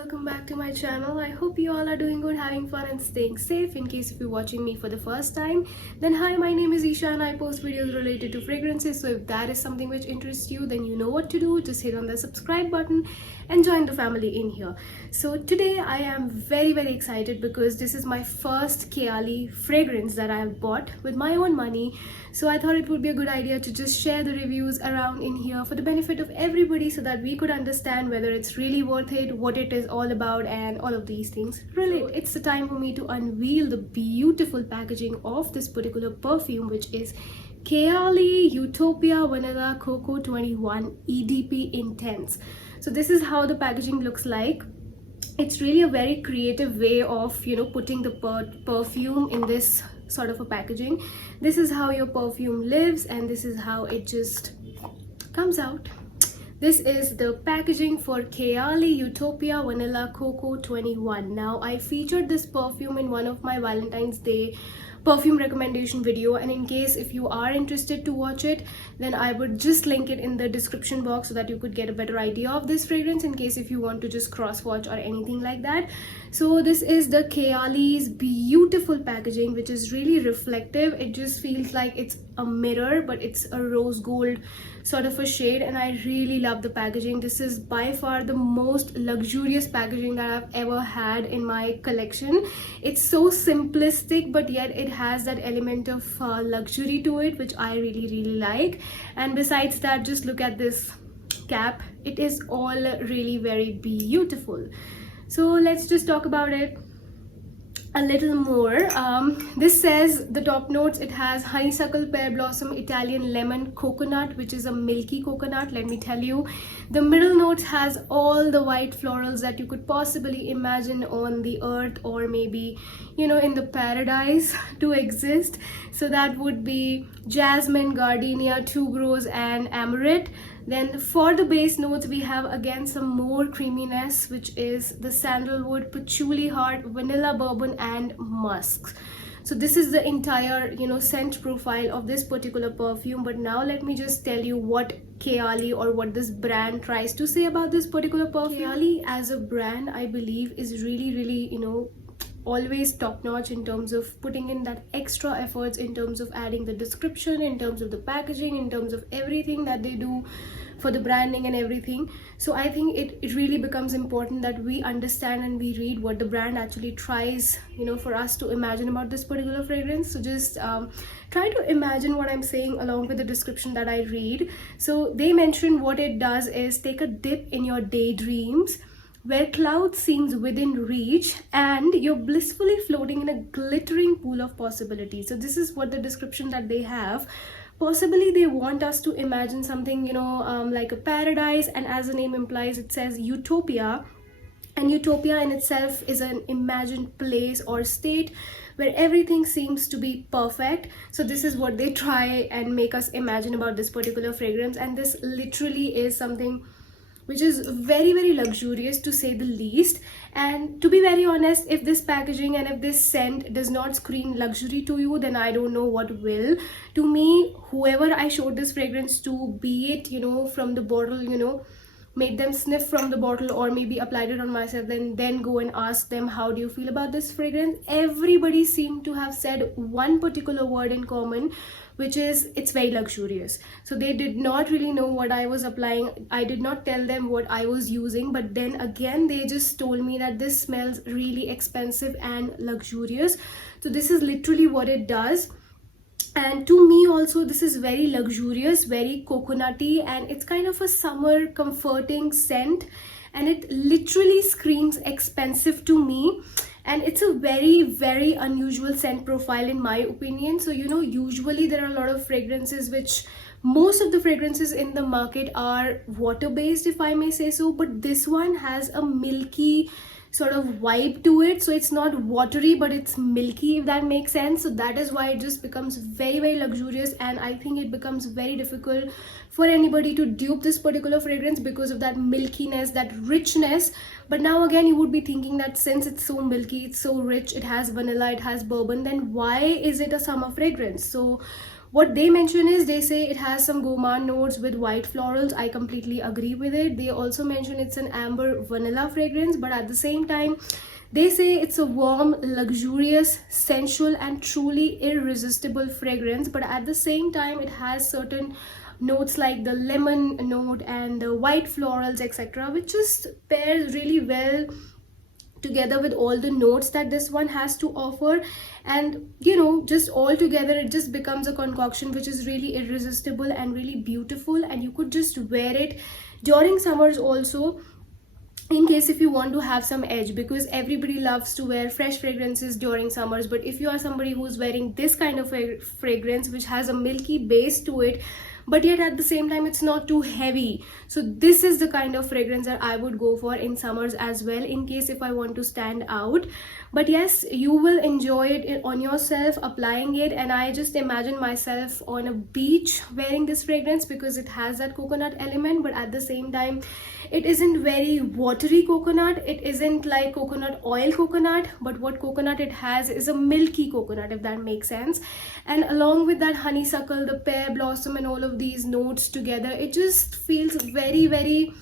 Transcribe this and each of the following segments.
welcome back to my channel. I hope you all are doing good, having fun and staying safe. In case if you're watching me for the first time, then hi, my name is Isha and I post videos related to fragrances. So if that is something which interests you, then you know what to do. Just hit on the subscribe button and join the family in here. So today I am very excited because this is my first Kayali fragrance that I have bought with my own money. So I thought it would be a good idea to just share the reviews around in here for the benefit of everybody so that we could understand whether it's really worth it, what it is all about, and all of these things. Really, so it's the time for me to unveil the beautiful packaging of this particular perfume, which is Kayali Utopia Vanilla Coco 21 EDP Intense. So this is how the packaging looks like. It's really a very creative way of, putting the perfume in this sort of a packaging. This is how your perfume lives and this is how it just comes out. This is the packaging for Kayali Utopia Vanilla Coco 21. Now, I featured this perfume in one of my Valentine's Day perfume recommendation video, and in case if you are interested to watch it, then I would just link it in the description box so that you could get a better idea of this fragrance in case if you want to just cross watch or anything like that. So this is the Kayali's beautiful packaging, which is really reflective. It just feels like it's a mirror, but it's a rose gold sort of a shade, and I really love the packaging. This is by far the most luxurious packaging that I've ever had in my collection. It's so simplistic, but yet it has that element of luxury to it, which I really like. And besides that, just look at this cap. It is all really very beautiful. So let's just talk about it a little more. This says the top notes, it has honeysuckle, pear blossom, Italian lemon, coconut, which is a milky coconut. Let me tell you, the middle notes has all the white florals that you could possibly imagine on the earth, or maybe in the paradise to exist. So that would be jasmine, gardenia, tuberose, and amaret. Then for the base notes, we have again some more creaminess, which is the sandalwood, patchouli heart, vanilla bourbon, and musk. So this is the entire scent profile of this particular perfume. But now let me just tell you what Kayali, or what this brand tries to say about this particular perfume. Kayali as a brand, I believe, is really always top notch in terms of putting in that extra efforts, in terms of adding the description, in terms of the packaging, in terms of everything that they do for the branding and everything. So I think it really becomes important that we understand and we read what the brand actually tries for us to imagine about this particular fragrance. So just try to imagine what I'm saying along with the description that I read. So they mention what it does is take a dip in your daydreams where clouds seems within reach and you're blissfully floating in a glittering pool of possibilities. So this is what the description that they have. Possibly they want us to imagine something like a paradise, and as the name implies, it says utopia, and utopia in itself is an imagined place or state where everything seems to be perfect. So this is what they try and make us imagine about this particular fragrance, and this literally is something which is very luxurious, to say the least. And to be very honest, if this packaging and if this scent does not scream luxury to you, then I don't know what will. To me, whoever I showed this fragrance to, be it from the bottle, made them sniff from the bottle, or maybe applied it on myself, then go and ask them, how do you feel about this fragrance? Everybody seemed to have said one particular word in common, which is it's very luxurious. So they did not really know what I was applying. I did not tell them what I was using, but then again they just told me that this smells really expensive and luxurious. So this is literally what it does. And to me also, this is very luxurious, very coconutty, and it's kind of a summer comforting scent, and it literally screams expensive to me. And it's a very unusual scent profile in my opinion. So usually there are a lot of fragrances which, most of the fragrances in the market are water based, if I may say so, but this one has a milky sort of vibe to it. So it's not watery, but it's milky, if that makes sense. So that is why it just becomes very luxurious, and I think it becomes very difficult for anybody to dupe this particular fragrance because of that milkiness, that richness. But now again, you would be thinking that since it's so milky, it's so rich, it has vanilla, it has bourbon, then why is it a summer fragrance? So What they mention is, they say it has some gourmand notes with white florals. I completely agree with it. They also mention it's an amber vanilla fragrance, but at the same time they say it's a warm, luxurious, sensual and truly irresistible fragrance. But at the same time it has certain notes like the lemon note and the white florals, etc., which just pairs really well together with all the notes that this one has to offer. And you know, just all together it just becomes a concoction which is really irresistible and really beautiful, and you could just wear it during summers also, in case if you want to have some edge, because everybody loves to wear fresh fragrances during summers. But if you are somebody who's wearing this kind of a fragrance which has a milky base to it, but yet at the same time it's not too heavy, so this is the kind of fragrance that I would go for in summers as well, in case if I want to stand out. But yes, you will enjoy it on yourself applying it, and I just imagine myself on a beach wearing this fragrance because it has that coconut element, but at the same time it isn't very watery coconut, it isn't like coconut oil coconut, but what coconut it has is a milky coconut, if that makes sense. And along with that honeysuckle, the pear blossom and all of these notes together, it just feels very, very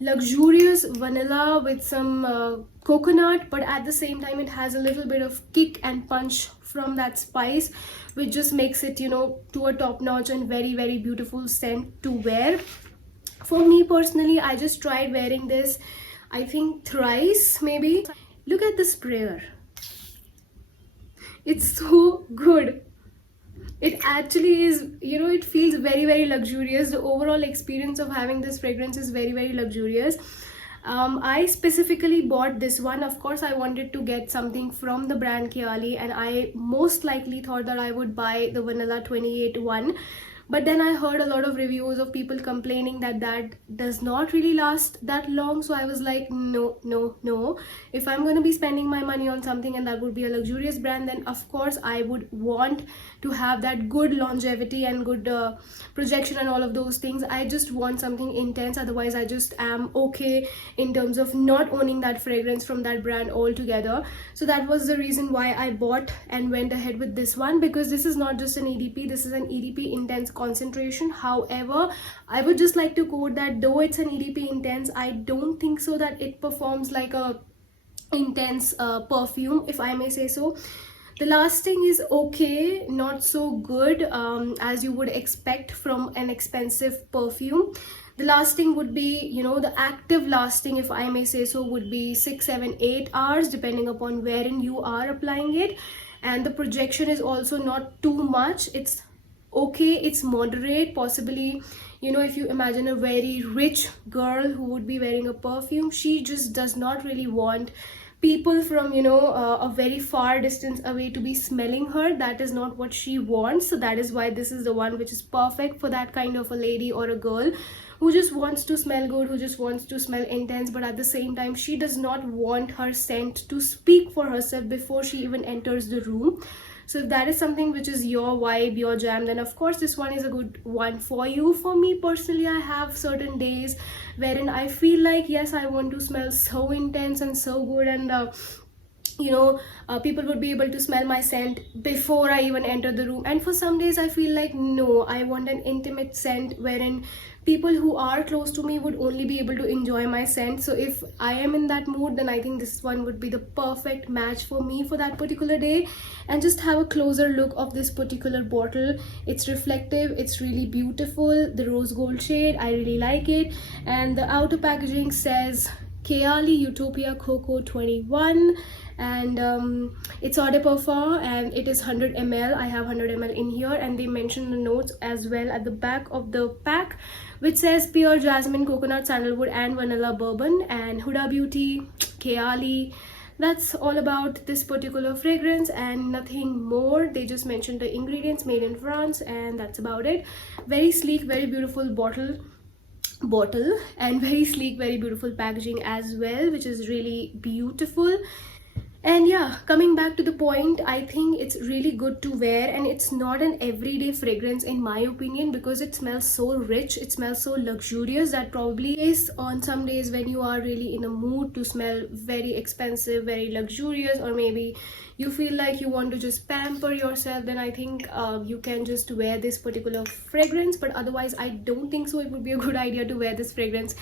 luxurious vanilla with some coconut, but at the same time it has a little bit of kick and punch from that spice, which just makes it, you know, to a top notch and very, very beautiful scent to wear. For me personally, I just tried wearing this, I think thrice maybe. Look at the sprayer, it's so good. It actually is, you know, it feels very, very luxurious. The overall experience of having this fragrance is very, very luxurious. I specifically bought this one. Of course I wanted to get something from the brand Kayali, and I most likely thought that I would buy the vanilla 28 one, but then I heard a lot of reviews of people complaining that that does not really last that long. So I was like, no, no, no. If I'm going to be spending my money on something and that would be a luxurious brand, then of course I would want to have that good longevity and good projection and all of those things. I just want something intense, otherwise I just am okay in terms of not owning that fragrance from that brand altogether. So that was the reason why I bought and went ahead with this one, because this is not just an EDP, this is an EDP intense concentration. However, I would just like to quote that though it's an EDP intense, I don't think so that it performs like a intense perfume, if I may say so. The lasting is okay, not so good as you would expect from an expensive perfume. The lasting would be, you know, the active lasting, if I may say so, would be 6, 7, 8 hours depending upon wherein you are applying it. And the projection is also not too much, it's okay, it's moderate. Possibly, you know, if you imagine a very rich girl who would be wearing a perfume, she just does not really want people from, you know, a very far distance away to be smelling her. That is not what she wants. So that is why this is the one which is perfect for that kind of a lady or a girl who just wants to smell good, who just wants to smell intense, but at the same time she does not want her scent to speak for herself before she even enters the room. So if that is something which is your vibe, your jam, then of course this one is a good one for you. For me personally, I have certain days wherein I feel like, yes, I want to smell so intense and so good, and you know, people would be able to smell my scent before I even enter the room. And for some days I feel like, no, I want an intimate scent wherein people who are close to me would only be able to enjoy my scent. So if I am in that mood, then I think this one would be the perfect match for me for that particular day. And just have a closer look of this particular bottle. It's reflective, it's really beautiful, the rose gold shade, I really like it. And the outer packaging says Kayali Utopia COCO 21, and it's eau de parfum, and it is 100 ml. I have 100 ml in here, and they mention the notes as well at the back of the pack, which says pure jasmine, coconut, sandalwood and vanilla bourbon, and Huda Beauty, Kayali. That's all about this particular fragrance and nothing more. They just mentioned the ingredients, made in France, and that's about it. Very sleek, very beautiful bottle, and very sleek, very beautiful packaging as well, which is really beautiful. And yeah, coming back to the point, I think it's really good to wear, and it's not an everyday fragrance in my opinion, because it smells so rich, it smells so luxurious, that probably is on some days when you are really in a mood to smell very expensive, very luxurious, or maybe you feel like you want to just pamper yourself, then I think you can just wear this particular fragrance. But otherwise, I don't think so it would be a good idea to wear this fragrance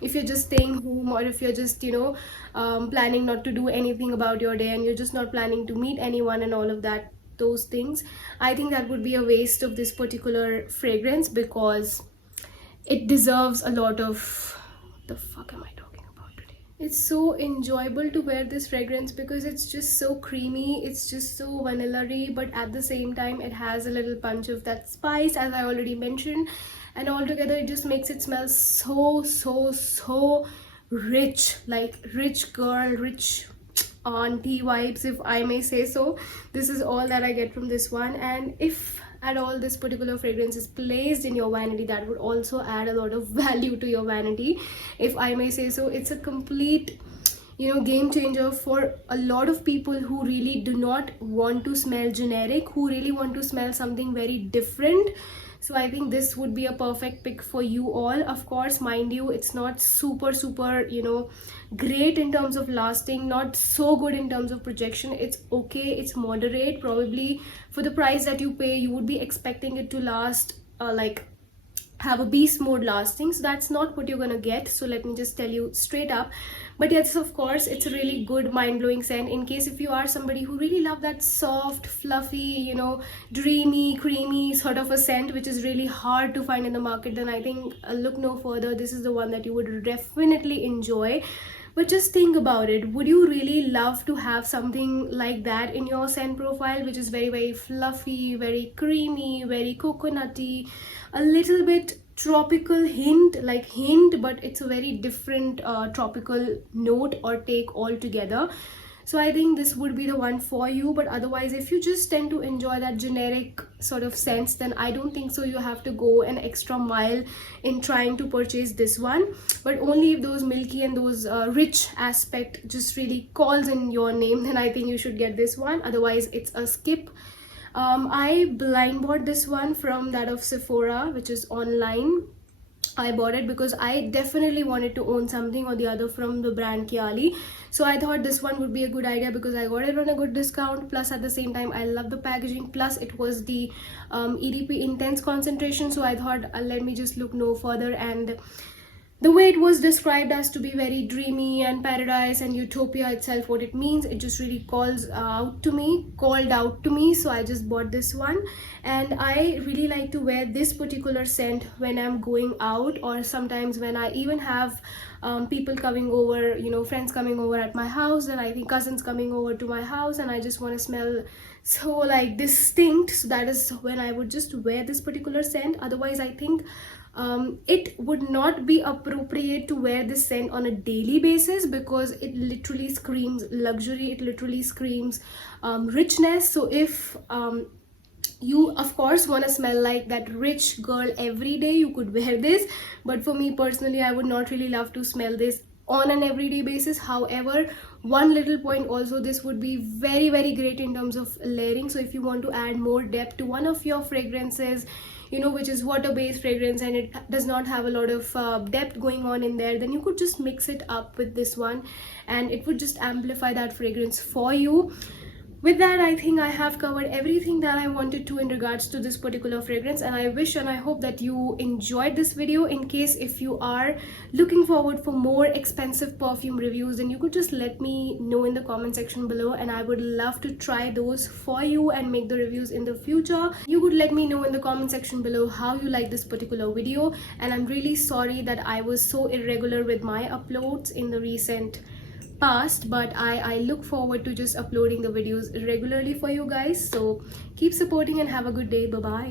if you're just staying home, or if you're just, you know, planning not to do anything about your day, and you're just not planning to meet anyone and all of that, those things. I think that would be a waste of this particular fragrance, because it deserves a lot of, the fuck am I talking about today? It's so enjoyable to wear this fragrance because it's just so creamy, it's just so vanilla-y, but at the same time it has a little punch of that spice, as I already mentioned, and altogether it just makes it smell so rich, like rich girl, rich auntie vibes, if I may say so. This is all that I get from this one. And if at all this particular fragrance is placed in your vanity, that would also add a lot of value to your vanity, if I may say so. It's a complete, you know, game changer for a lot of people who really do not want to smell generic, who really want to smell something very different. So I think this would be a perfect pick for you all. Of course, mind you, it's not super, you know, great in terms of lasting, not so good in terms of projection. It's okay, it's moderate. Probably for the price that you pay, you would be expecting it to last like have a beast mode lasting. So that's not what you're gonna get, so let me just tell you straight up. But yes, of course, it's a really good, mind-blowing scent. In case if you are somebody who really love that soft, fluffy, you know, dreamy, creamy sort of a scent, which is really hard to find in the market, then I think look no further. This is the one that you would definitely enjoy. But just think about it, would you really love to have something like that in your scent profile, which is very fluffy, very creamy, very coconutty, a little bit tropical hint, but it's a very different tropical note or take altogether. So I think this would be the one for you. But otherwise, if you just tend to enjoy that generic sort of sense, then I don't think so you have to go an extra mile in trying to purchase this one. But only if those milky and those rich aspect just really calls in your name, then I think you should get this one. Otherwise, it's a skip. I blind bought this one from that of Sephora, which is online. I bought it because I definitely wanted to own something or the other from the brand Kayali. So I thought this one would be a good idea because I got it on a good discount. Plus at the same time, I love the packaging. Plus it was the EDP intense concentration. So I thought let me just look no further. And the way it was described as to be very dreamy and paradise and utopia itself, what it means, it just really called out to me. So I just bought this one, and I really like to wear this particular scent when I'm going out, or sometimes when I even have people coming over, you know, friends coming over at my house, and I think cousins coming over to my house, and I just want to smell so like distinct. So that is when I would just wear this particular scent. Otherwise, I think it would not be appropriate to wear this scent on a daily basis, because it literally screams luxury, it literally screams richness. So if you of course want to smell like that rich girl every day, you could wear this. But for me personally, I would not really love to smell this on an everyday basis. However, one little point also, this would be very great in terms of layering. So if you want to add more depth to one of your fragrances, you know, which is water based fragrance, and it does not have a lot of depth going on in there, then you could just mix it up with this one, and it would just amplify that fragrance for you. With that, I think I have covered everything that I wanted to in regards to this particular fragrance, and I wish and I hope that you enjoyed this video. In case if you are looking forward for more expensive perfume reviews, then you could just let me know in the comment section below, and I would love to try those for you and make the reviews in the future. You could let me know in the comment section below how you like this particular video, and I'm really sorry that I was so irregular with my uploads in the recent past, but I look forward to just uploading the videos regularly for you guys. So keep supporting and have a good day. Bye bye.